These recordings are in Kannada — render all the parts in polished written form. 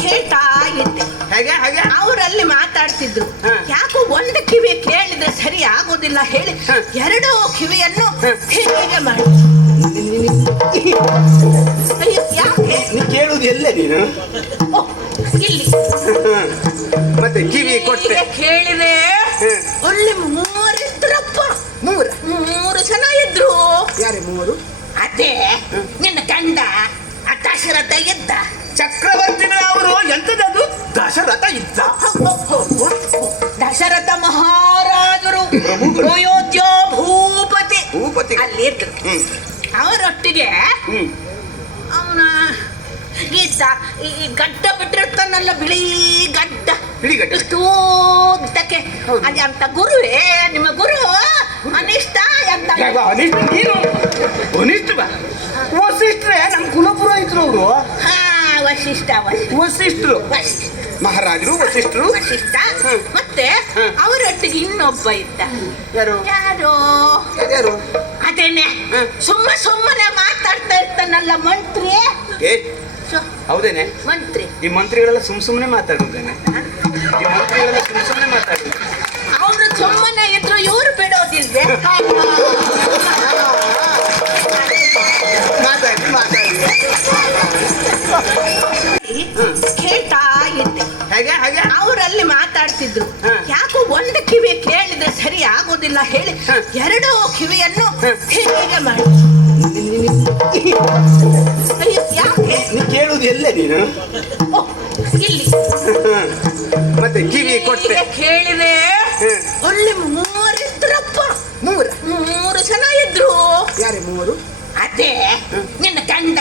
ಕೇಳ್ತಾ ಇದ್ದೆ. ಹೇಗೆ ಹೇಗೆ ಅವರಲ್ಲಿ ಮಾತಾಡ್ತಿದ್ರು. ಯಾಕೋ ಒಂದು ಕಿವಿ ಕೇಳಿದ್ರೆ ಸರಿ ಆಗೋದಿಲ್ಲ ಹೇಳಿ ಎರಡೂ ಕಿವಿಯನ್ನು ಹೀಗೆ ಮಾಡಿ. ಅಯ್ಯೋ, ಯಾಕೆ ನೀ ಕೇಳುದು ಎಲ್ಲ ನೀನು ಓ, ಇಲ್ಲಿ ಮತ್ತೆ ಕಿವಿ ಕೊಟ್ಟೆ ಹೀಗೆ ಕೇಳಿದೆ. ಅಲ್ಲಿ ಮೂರಿದ್ರಪ್ಪ. ಮೂರು ಜನ ಇದ್ರು. ಯಾರೇ ಮೂವರು? ಅದೇ ನಿನ್ನ ಗಂಡ ದಶರಥ ಇದ್ದ. ಚಕ್ರವರ್ತಿಗಳ ಅವರು ಎಂತದದು? ದಶರಥ ಇದ್ದ. ದಶರಥ ಮಹಾರಾಜರು ಅಯೋಧ್ಯ ಭೂಪತಿ ಅಲ್ಲಿ ಇದ್ರು. ಅವರೊಟ್ಟಿಗೆ ಅವನ ಗೀತ ಈ ಗಡ್ಡ ಬಿಟ್ಟಿರ್ತಾನಲ್ಲ, ಬಿಳಿ ಗಡ್ಡ, ಇಷ್ಟು ಉದ್ದಕ್ಕೆ. ಅದೇ ಅಂತ ಗುರುವೇ ನಿಮ್ಮ ಗುರು ಅನಿಷ್ಟ ಅಂತ. ವಸಿಷ್ಠರೇ ನಮ್ಮ ಕುಲಪುರೋಹಿತರು ಅವರು. ವಸಿಷ್ಠರು ಮಹಾರಾಜರು ವಸಿಷ್ಠರು. ವಸಿಷ್ಠ ಮತ್ತೆ ಅವರೊಟ್ಟಿಗೆ ಇನ್ನೊಬ್ಬ ಇದ್ದ. ಯಾರು ಅದೇನೆ ಸುಮ್ಮನೆ ಮಾತಾಡ್ತಾ ಇರ್ತಾನಲ್ಲ, ಮಂತ್ರಿ. ಹೌದೇನೆ? ಮಂತ್ರಿ. ಈ ಮಂತ್ರಿಗಳೆಲ್ಲ ಸುಮ್ಮನೆ ಮಾತಾಡುದೇನೆ? ಈ ಮಂತ್ರಿಗಳೆಲ್ಲ ಸುಮ್ಮನೆ ಮಾತಾಡುದು. ಅವರು ಸುಮ್ಮನೆ ಇದ್ರು, ಇವ್ರು ಬಿಡೋದಿಲ್ವೇ? ಕೇಳ್ತಾ ಇದ್ದೆ. ಹೇಗೆ ಹೇಗೆ ಅವರಲ್ಲಿ ಮಾತಾಡ್ತಿದ್ರು. ಯಾಕೋ ಒಂದು ಕಿವಿ ಕೇಳಿದ್ರೆ ಸರಿ ಆಗೋದಿಲ್ಲ ಹೇಳಿ ಎರಡೂ ಕಿವಿಯನ್ನು ಹೀಗೆ ಮಾಡಿ. ಅಯ್ಯೋ, ಯಾಕೆ ನೀ ಕೇಳುದು ಎಲ್ಲ ನೀನು ಓ, ಇಲ್ಲಿ ಮತ್ತೆ ಕಿವಿ ಕೊಟ್ಟೆ ಹೀಗೆ ಕೇಳಿದೆ. ಅಲ್ಲಿ ಮೂರಿದ್ರಪ್ಪ. ಮೂರು ಜನ ಇದ್ರು. ಯಾರೇ ಮೂವರು? ಅದೇ ನಿನ್ನ ಗಂಡ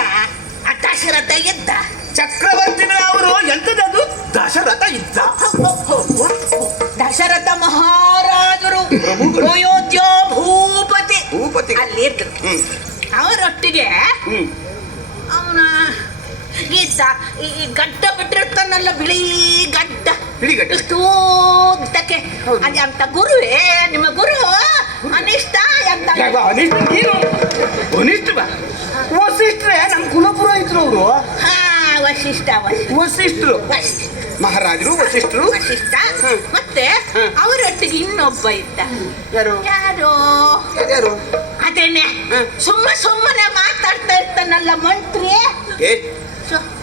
ದಶರಥ ಇದ್ದ. ಚಕ್ರವರ್ತಿಗಳ ಅವರು ಎಂತದದು? ದಶರಥ ಇದ್ದ. ದಶರಥ ಮಹಾರಾಜರು ಅಯೋಧ್ಯ ಭೂಪತಿ ಅಲ್ಲಿ ಇದ್ರು. ಅವರೊಟ್ಟಿಗೆ ಅವನ ಗೀತ ಈ ಗಡ್ಡ ಬಿಟ್ಟಿರ್ತಾನಲ್ಲ, ಬಿಳಿ ಗಡ್ಡ, ಇಷ್ಟು ಉದ್ದಕ್ಕೆ. ಅದೇ ಅಂತ ಗುರುವೇ ನಿಮ್ಮ ಗುರು ಅನಿಷ್ಟ ಅಂತ. ವಸಿಷ್ಠರೇ ನಮ್ಮ ಕುಲಪುರೋಹಿತರು ಅವರು. ವಸಿಷ್ಠರು ಮಹಾರಾಜರು ವಸಿಷ್ಠರು. ವಸಿಷ್ಠ ಮತ್ತೆ ಅವರೊಟ್ಟಿಗೆ ಇನ್ನೊಬ್ಬ ಇದ್ದ. ಯಾರು? ಅದೇನೆ ಸುಮ್ಮನೆ ಮಾತಾಡ್ತಾ ಇರ್ತಾನಲ್ಲ, ಮಂತ್ರಿ.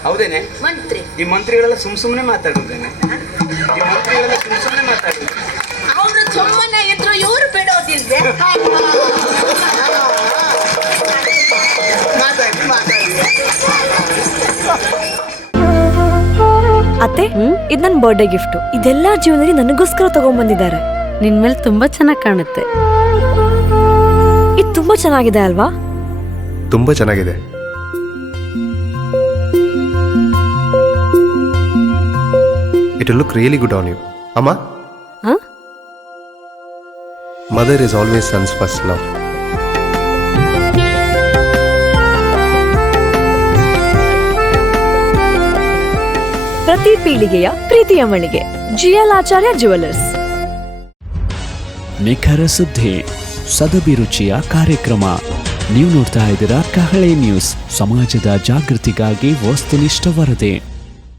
ಹೌದೇನೆ? ಮಂತ್ರಿ. ಈ ಮಂತ್ರಿಗಳೆಲ್ಲ ಸುಮ್ಮನೆ ಮಾತಾಡುದೇನೆ? ಈ ಮಂತ್ರಿಗಳೆಲ್ಲ ಸುಮ್ಮನೆ ಮಾತಾಡುದು. ಅವರು ಸುಮ್ಮನೆ ಇದ್ರು, ಇವ್ರು ಬಿಡೋದಿಲ್ವೇ? ಅತ್ತೆ, ಇದು ನನ್ನ ಬರ್ಡೇ ಗಿಫ್ಟ್. ಇದೆಲ್ಲ ಜೀವನದಲ್ಲಿ ನನಗೋಸ್ಕರ ತಗೊಂಡ್ಬಂದಿದ್ದಾರೆ. ನಿನ್ ಮೇಲೆ ತುಂಬಾ ಚೆನ್ನಾಗಿ ಕಾಣುತ್ತೆ. ಇದು ತುಂಬಾ ಚೆನ್ನಾಗಿದೆ ಅಲ್ವಾ? ತುಂಬಾ ಚೆನ್ನಾಗಿದೆ. It will look really good on you. Amma? Huh? Mother is always son's first love. ಪ್ರತಿ ಪೀಳಿಗೆಯ ಪ್ರೀತಿಯ ಮಳಿಗೆ ಜಿಎಲ್ ಆಚಾರ್ಯ ಜ್ಯುವೆಲರ್ಸ್. ನಿಖರ ಸುದ್ದಿ, ಸದಭಿರುಚಿಯ ಕಾರ್ಯಕ್ರಮ. ನೀವು ನೋಡ್ತಾ ಇದ್ದೀರಾ ಕಹಳೆ ನ್ಯೂಸ್, ಸಮಾಜದ ಜಾಗೃತಿಗಾಗಿ ವಸ್ತುನಿಷ್ಠ ವರದಿ.